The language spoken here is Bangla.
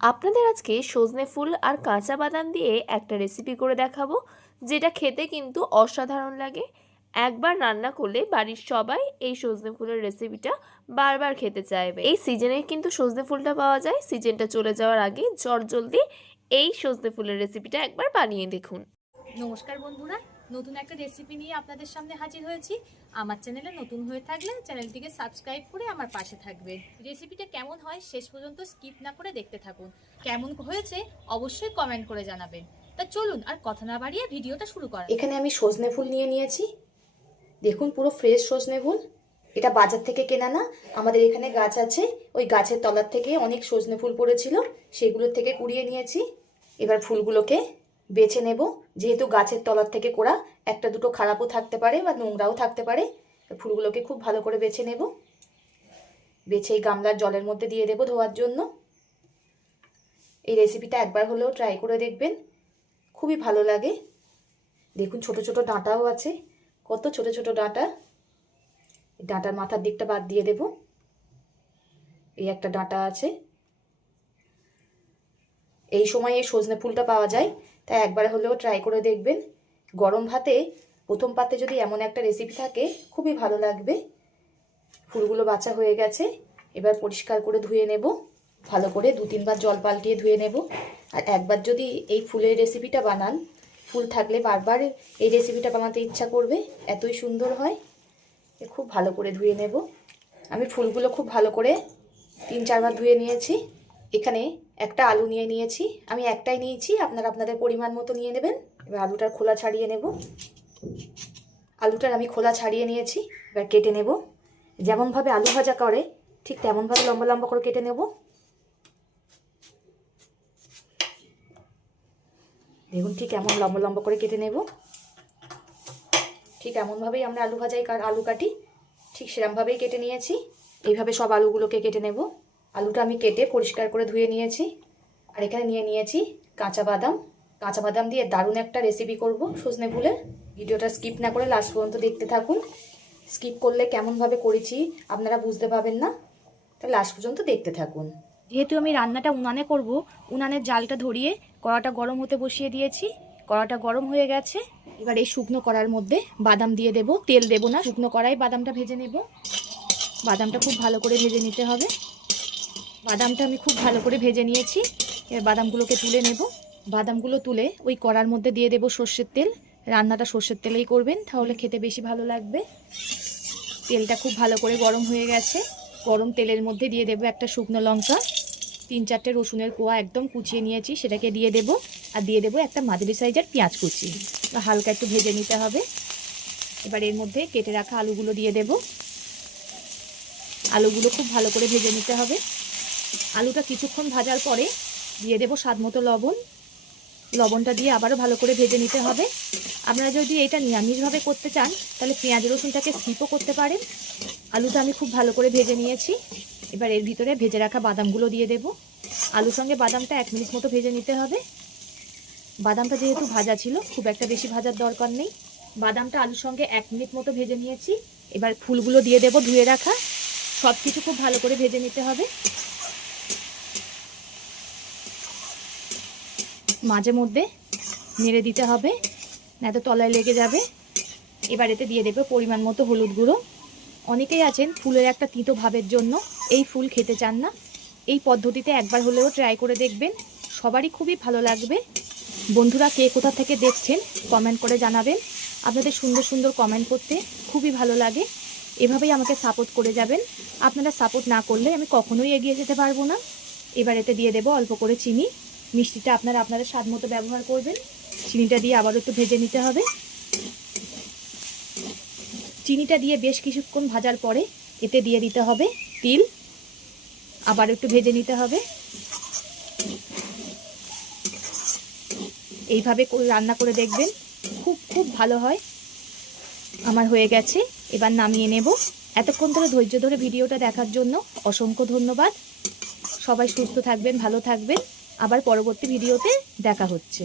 আপনাদের আজকে সজনে ফুল আর কাঁচা বাদাম দিয়ে একটা রেসিপি করে দেখাবো, যেটা খেতে কিন্তু অসাধারণ লাগে। একবার রান্না করলে বাড়ির সবাই এই সজনে ফুলের রেসিপিটা বারবার খেতে চাইবে। এই সিজনে কিন্তু সজনে ফুলটা পাওয়া যায়, সিজনটা চলে যাওয়ার আগে জলদি এই সজনে ফুলের রেসিপিটা একবার বানিয়ে দেখুন। নমস্কার বন্ধুরা, নতুন একটা রেসিপি নিয়ে আপনাদের সামনে হাজির হয়েছি। আমার চ্যানেলে নতুন হয়ে থাকলে চ্যানেলটিকে সাবস্ক্রাইব করে আমার পাশে থাকবেন। রেসিপিটা কেমন হয় শেষ পর্যন্ত স্কিপ না করে দেখতে থাকুন। কেমন হয়েছে অবশ্যই কমেন্ট করে জানাবেন। তা চলুন আর কথা না বাড়িয়ে ভিডিওটা শুরু করা। এখানে আমি সজনে ফুল নিয়ে নিয়েছি। দেখুন, পুরো ফ্রেশ সজনে ফুল। এটা বাজার থেকে কেনা না, আমাদের এখানে গাছ আছে, ওই গাছের তলার থেকে অনেক সজনে ফুল পড়েছিল, সেগুলোর থেকে কুড়িয়ে নিয়েছি। এবার ফুলগুলোকে বেছে নেব। যেহেতু গাছের তলার থেকে কোড়া, একটা দুটো খারাপও থাকতে পারে বা নোংরাও থাকতে পারে। ফুলগুলোকে খুব ভালো করে বেছে নেব। বেছে এই গামলার জলের মধ্যে দিয়ে দেব ধোয়ার জন্য। এই রেসিপিটা একবার হলেও ট্রাই করে দেখবেন, খুবই ভালো লাগে। দেখুন, ছোট ছোট ডাঁটাও আছে, কত ছোট ছোট ডাঁটা। ডাঁটার মাথার দিকটা বাদ দিয়ে দেব। এই একটা ডাঁটা আছে। এই সময় এই সজনে ফুলটা পাওয়া যায়, তাই একবার হলেও ট্রাই করে দেখবেন। গরম ভাতে প্রথম পাতে যদি এমন একটা রেসিপি থাকে, খুবই ভালো লাগবে। ফুলগুলো বাছা হয়ে গেছে, এবার পরিষ্কার করে ধুয়ে নেব। ভালো করে 2-3 বার জল পাল্টিয়ে ধুয়ে নেব। আর একবার যদি এই ফুলের রেসিপিটা বানান, ফুল থাকলে বারবার এই রেসিপিটা বানাতে ইচ্ছা করবে, এতই সুন্দর হয়। খুব ভালো করে ধুয়ে নেব। আমি ফুলগুলো খুব ভালো করে 3-4 বার ধুয়ে নিয়েছি। এখানে একটা আলু নিয়ে নিয়েছি, আমি একটাই নিয়েছি, আপনারা আপনাদের পরিমাণ মতো নিয়ে নেবেন। এবার আলুটার খোলা ছাড়িয়ে নেব। আলুটার আমি খোলা ছাড়িয়ে নিয়েছি, এবার কেটে নেব। যেমনভাবে আলু ভাজা করে ঠিক তেমনভাবে লম্বা লম্বা করে কেটে নেব। দেখুন, ঠিক এমন লম্বা লম্বা করে কেটে নেব। ঠিক এমনভাবেই আমরা আলু ভাজাই আলু কাটি, ঠিক সেরকমভাবেই কেটে নিয়েছি। এইভাবে সব আলুগুলোকে কেটে নেব। আলুটা আমি কেটে পরিষ্কার করে ধুয়ে নিয়েছি। আর এখানে নিয়ে নিয়েছি কাঁচা বাদাম। কাঁচা বাদাম দিয়ে দারুণ একটা রেসিপি করব সজনে ফুলের। ভিডিওটা স্কিপ না করে লাস্ট পর্যন্ত দেখতে থাকুন। স্কিপ করলে কেমনভাবে করেছি আপনারা বুঝতে পারবেন না, তাই লাস্ট পর্যন্ত দেখতে থাকুন। যেহেতু আমি রান্নাটা উনানে করব, উনানের জালটা ধরিয়ে কড়াটা গরম হতে বসিয়ে দিয়েছি। কড়াটা গরম হয়ে গেছে। এবার এই শুকনো কড়ার মধ্যে বাদাম দিয়ে দেব। তেল দেব না, শুকনো কড়াই বাদামটা ভেজে নেব। বাদামটা খুব ভালো করে ভেজে নিতে হবে। বাদামটা আমি খুব ভালো করে ভেজে নিয়েছি। এবার বাদামগুলোকে তুলে নেব। বাদামগুলো তুলে ওই কড়ার মধ্যে দিয়ে দেব সর্ষের তেল। রান্নাটা সর্ষের তেলেই করবেন, তাহলে খেতে বেশি ভালো লাগবে। তেলটা খুব ভালো করে গরম হয়ে গেছে। গরম তেলের মধ্যে দিয়ে দেব একটা শুকনো লঙ্কা, 3-4টে রসুনের কোয়া একদম কুচিয়ে নিয়েছি, সেটাকে দিয়ে দেব। আর দিয়ে দেব একটা মাঝারি সাইজের পেঁয়াজ কুচি, হালকা একটু ভেজে নিতে হবে। এবার এর মধ্যে কেটে রাখা আলুগুলো দিয়ে দেব। আলুগুলো খুব ভালো করে ভেজে নিতে হবে। আলুটা কিছুক্ষণ ভাজার পরে দিয়ে দেব স্বাদ মতো লবণ। লবণটা দিয়ে আবারও ভালো করে ভেজে নিতে হবে। আপনারা যদি এটা নিরামিষভাবে করতে চান, তাহলে পেঁয়াজ রসুনটাকে স্কিপও করতে পারেন। আলুটা আমি খুব ভালো করে ভেজে নিয়েছি। এবার এর ভিতরে ভেজে রাখা বাদামগুলো দিয়ে দেব। আলুর সঙ্গে বাদামটা 1 মিনিট মতো ভেজে নিতে হবে। বাদামটা যেহেতু ভাজা ছিল, খুব একটা বেশি ভাজার দরকার নেই। বাদামটা আলুর সঙ্গে 1 মিনিট মতো ভেজে নিয়েছি। এবার ফুলগুলো দিয়ে দেব ধুয়ে রাখা। সব কিছু খুব ভালো করে ভেজে নিতে হবে। মাঝে মধ্যে নেড়ে দিতে হবে, নয়তো তলায় লেগে যাবে। এবার এতে দিয়ে দেবো পরিমাণ মতো হলুদ গুঁড়ো। অনেকেই আছেন ফুলের একটা তিতো ভাবের জন্য এই ফুল খেতে চান না। এই পদ্ধতিতে একবার হলেও ট্রাই করে দেখবেন, সবারই খুবই ভালো লাগবে। বন্ধুরা, কে কোথা থেকে দেখছেন কমেন্ট করে জানাবেন। আপনাদের সুন্দর সুন্দর কমেন্ট করতে খুবই ভালো লাগে। এভাবেই আমাকে সাপোর্ট করে যাবেন। আপনারা সাপোর্ট না করলে আমি কখনোই এগিয়ে যেতে পারবো না। এবার এতে দিয়ে দেবো অল্প করে চিনি। মিষ্টিটা আপনারা আপনাদের স্বাদ মতো ব্যবহার করবেন। চিনিটা দিয়ে আবারও একটু ভেজে নিতে হবে। চিনিটা দিয়ে বেশ কিছুক্ষণ ভাজার পরে এতে দিয়ে দিতে হবে তিল। আবার একটু ভেজে নিতে হবে। এইভাবে রান্না করে দেখবেন, খুব খুব ভালো হয়। আমার হয়ে গেছে, এবার নামিয়ে নেব। এতক্ষণ ধরে ধৈর্য ধরে ভিডিওটা দেখার জন্য অসংখ্য ধন্যবাদ। সবাই সুস্থ থাকবেন, ভালো থাকবেন। আবার পরবর্তী ভিডিওতে দেখা হচ্ছে।